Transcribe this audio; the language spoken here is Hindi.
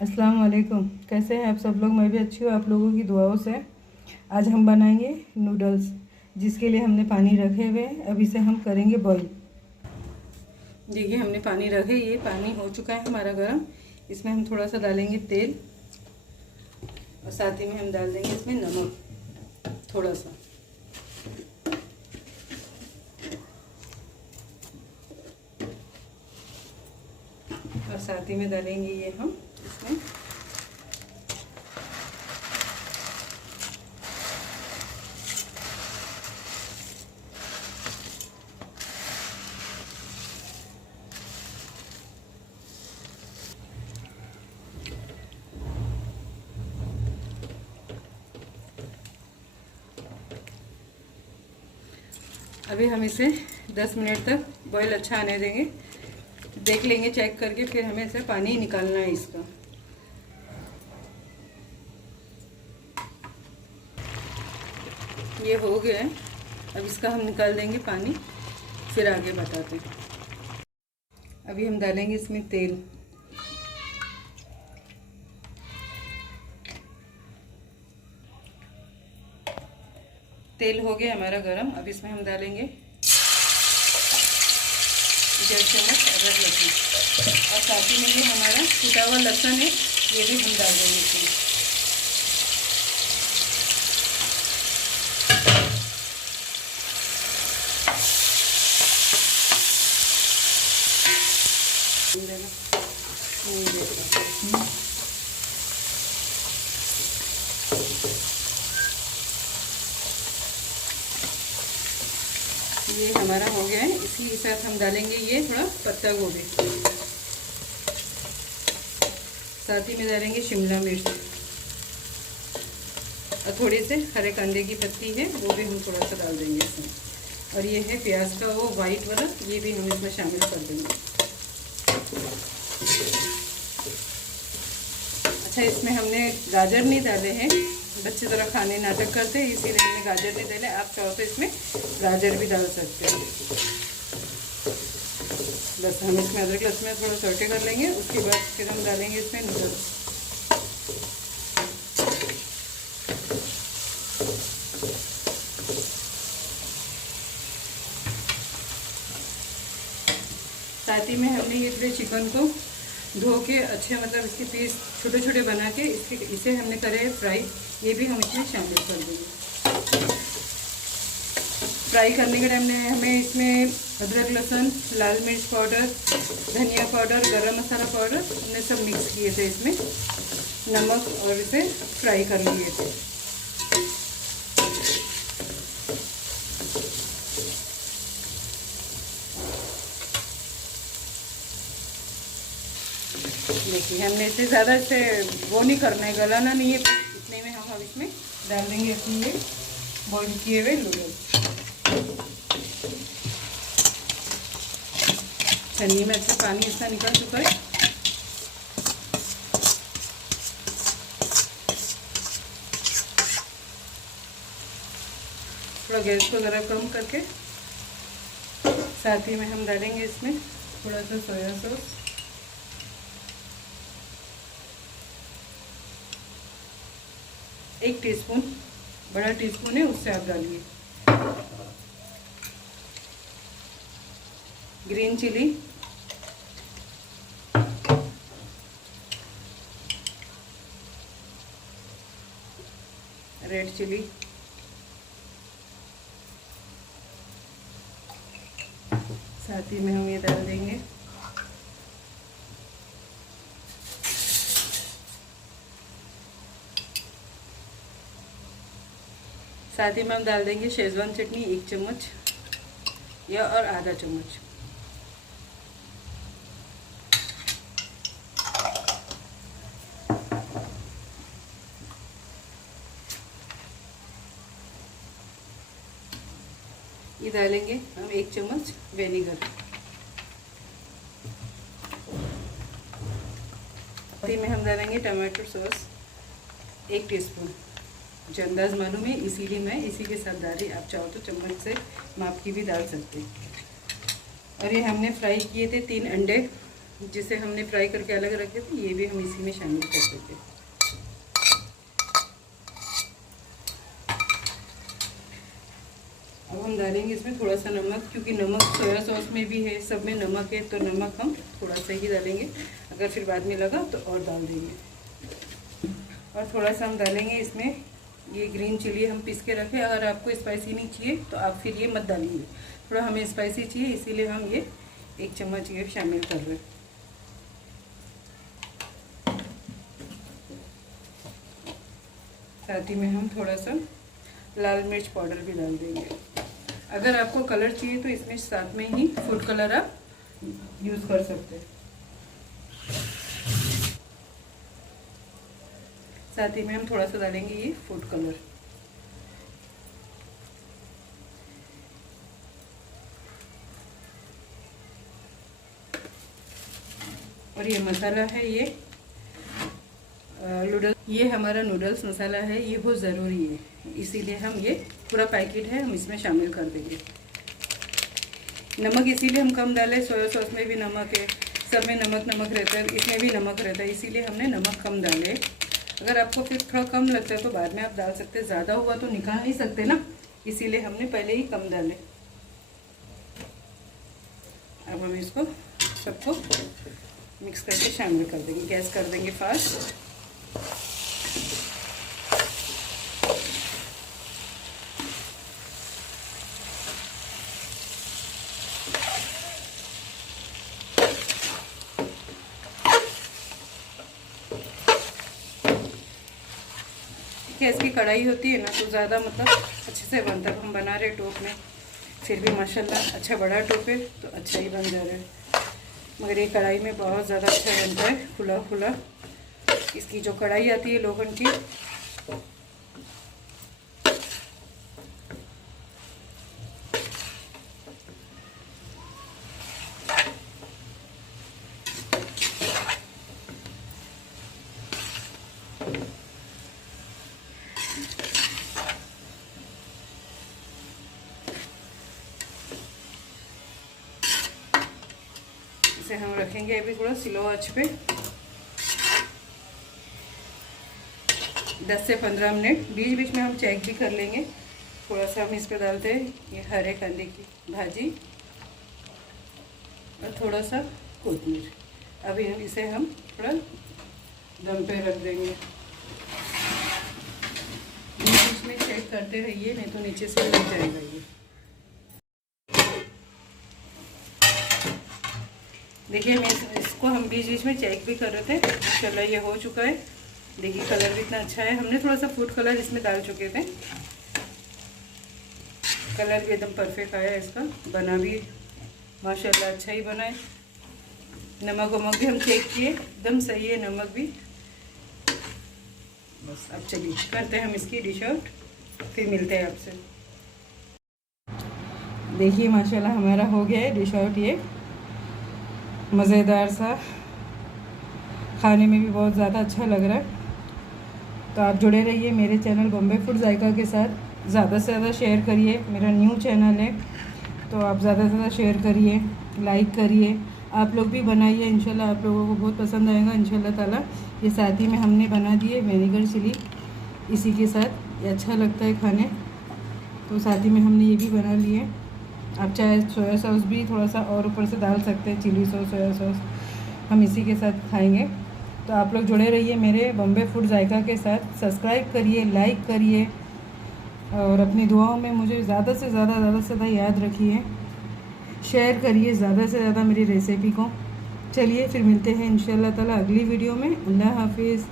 अस्सलाम वालेकुम। कैसे हैं आप सब लोग? मैं भी अच्छी हूँ आप लोगों की दुआओं से। आज हम बनाएंगे नूडल्स, जिसके लिए हमने पानी रखे हुए हैं। अब इसे हम करेंगे बॉईल। देखिए हमने पानी रखे, ये पानी हो चुका है हमारा गर्म। इसमें हम थोड़ा सा डालेंगे तेल और साथ ही में हम डाल देंगे इसमें नमक थोड़ा सा। और साथ ही में डालेंगे ये हम इसमें अभी हम इसे 10 मिनट तक बॉईल अच्छा आने देंगे। देख लेंगे चेक करके, फिर हमें इसे पानी निकालना है इसका। ये हो गया है, अब इसका हम निकाल देंगे पानी, फिर आगे बताते हैं। अभी हम डालेंगे इसमें तेल। तेल हो गया हमारा गरम। अब इसमें हम डालेंगे 1.5 चम्मच अदरक लहसुन, और साथ ही में ये हमारा कूटा हुआ लहसुन है, ये भी हम डाल देंगे इसमें। ये हमारा हो गया है। इसी के साथ हम डालेंगे ये थोड़ा पत्ता गोभी, साथ ही में डालेंगे शिमला मिर्च, और थोड़े से हरे कंडे की पत्ती है, वो भी हम थोड़ा सा डाल देंगे इसमें। और ये है प्याज का वो वाइट वाला, ये भी हम इसमें शामिल कर देंगे। अच्छा, इसमें हमने गाजर नहीं डाले हैं, बच्चे ज़रा खाने नाटक करते हैं, इसीलिए हमने गाजर नहीं डाले। आप चाहो तो इसमें गाजर भी डाल सकते हैं। बस हम इसमें अदरक लहसुन में थोड़ा सौटे कर लेंगे, उसके बाद फिर हम डालेंगे इसमें नूडल्स। साथ ही में हमने ये थोड़े चिकन को धो के अच्छे, मतलब इसके पीस छोटे छोटे बना के इसे हमने करे फ्राई, ये भी हम इसमें शामिल कर देंगे। फ्राई करने के टाइम में हमें इसमें अदरक लहसुन, लाल मिर्च पाउडर, धनिया पाउडर, गरम मसाला पाउडर, हमने सब मिक्स किए थे इसमें, नमक, और इसे फ्राई कर लिए थे। देखिए हमने इसे ज़्यादा इसे वो नहीं करना है, गलाना नहीं है, इतने में हम अब इसमें डाल देंगे अपने ये बॉईल किए हुए नूडल्स। छन्नी में अच्छा पानी इसका निकल चुका है। थोड़ा गैस को ज़रा कम करके, साथ ही में हम डालेंगे इसमें थोड़ा सा सोया सॉस, एक टीस्पून, बड़ा टीस्पून है उससे आप डालिए। ग्रीन चिली, रेड चिली, साथ ही में हम ये डाल देंगे साथ ही में हम डाल देंगे शेजवान चटनी 1 चम्मच या और आधा चम्मच। ये डालेंगे हम 1 चम्मच विनेगर। में हम डालेंगे टमाटो सॉस 1 टीस्पून। मुझे अंदाज़ मालूम है, इसीलिए मैं इसी के साथ डाली। आप चाहो तो चम्मच से माप की भी डाल सकते हैं। और ये हमने फ्राई किए थे 3 अंडे, जिसे हमने फ्राई करके अलग रखे थे, ये भी हम इसी में शामिल कर देते हैं। अब हम डालेंगे इसमें थोड़ा सा नमक, क्योंकि नमक सोया सॉस में भी है, सब में नमक है, तो नमक हम थोड़ा सा ही डालेंगे। अगर फिर बाद में लगा तो और डाल देंगे। और थोड़ा सा हम डालेंगे इसमें ये ग्रीन चिली हम पीस के रखे। अगर आपको स्पाइसी नहीं चाहिए तो आप फिर ये मत डालिए, थोड़ा हमें स्पाइसी चाहिए, इसीलिए हम ये 1 चम्मच ये शामिल कर रहे हैं। साथ ही में हम थोड़ा सा लाल मिर्च पाउडर भी डाल देंगे। अगर आपको कलर चाहिए तो इसमें साथ में ही फूड कलर आप यूज़ कर सकते हैं। साथ ही में हम थोड़ा सा डालेंगे ये फूड कलर। और ये मसाला है, ये नूडल, ये हमारा नूडल्स मसाला है, ये बहुत ज़रूरी है, इसीलिए हम ये पूरा पैकेट है हम इसमें शामिल कर देंगे। नमक इसीलिए हम कम डालें, सोया सॉस में भी नमक है, सब में नमक रहता है, इसमें भी नमक रहता है, इसीलिए हमने नमक कम डाले। अगर आपको फिर थोड़ा कम लगता है तो बाद में आप डाल सकते हैं, ज़्यादा हुआ तो निकाल नहीं सकते ना, इसीलिए हमने पहले ही कम डाले। अब हम इसको सबको मिक्स करके शामिल कर देंगे। गैस कर देंगे फास्ट। गैस की कढ़ाई होती है ना तो ज़्यादा मतलब अच्छे से बनता है। हम बना रहे टोप में, फिर भी माशाल्लाह अच्छा बड़ा टोप है तो अच्छा ही बन जा रहा है, मगर ये कढ़ाई में बहुत ज़्यादा अच्छा बनता है, खुला खुला। इसकी जो कढ़ाई आती है लोखंड की, इसे हम रखेंगे अभी थोड़ा स्लो आंच पे 10 से 15 मिनट। बीच बीच में हम चेक भी कर लेंगे। थोड़ा सा हम इस पर डालते हैं ये हरे कंदे की भाजी और थोड़ा सा कोथिंबीर। अभी हम इसे थोड़ा दम पे रख देंगे। बीच बीच में चेक करते रहिए, नहीं तो नीचे से लग जाएगा ये। देखिए मैं इसको हम बीच बीच में चेक भी कर रहे थे। चलो ये हो चुका है, देखिए कलर भी इतना अच्छा है। हमने थोड़ा सा फूड कलर इसमें डाल चुके थे, कलर भी एकदम परफेक्ट आया इसका। बना भी माशाल्लाह अच्छा ही बना है। नमक वमक भी हम चेक किए, एकदम सही है नमक भी। बस अब चलिए करते हैं हम इसकी डिश आउट, फिर मिलते हैं आपसे। देखिए माशाल्लाह हमारा हो गया है डिश आउट। ये मज़ेदार सा, खाने में भी बहुत ज़्यादा अच्छा लग रहा है। तो आप जुड़े रहिए मेरे चैनल बॉम्बे फूड जायका के साथ। ज़्यादा से ज़्यादा शेयर करिए, मेरा न्यू चैनल है तो आप ज़्यादा से ज़्यादा शेयर करिए, लाइक करिए। आप लोग भी बनाइए, इंशाल्लाह आप लोगों को बहुत पसंद आएगा इंशाल्लाह ताला। ये साथ ही में हमने बना दिए विनेगर चिली, इसी के साथ ये अच्छा लगता है खाने, तो साथ ही में हमने ये भी बना लिए। आप चाहे सोया सॉस भी थोड़ा सा और ऊपर से डाल सकते हैं, चिली सॉस, सोया सॉस, हम इसी के साथ खाएंगे। तो आप लोग जुड़े रहिए मेरे बॉम्बे फूड जायका के साथ। सब्सक्राइब करिए, लाइक करिए और अपनी दुआओं में मुझे ज़्यादा से ज़्यादा याद रखिए। शेयर करिए ज़्यादा से ज़्यादा मेरी रेसिपी को। चलिए फिर मिलते हैं इंशाल्लाह ताला अगली वीडियो में। अल्लाह हाफिज़।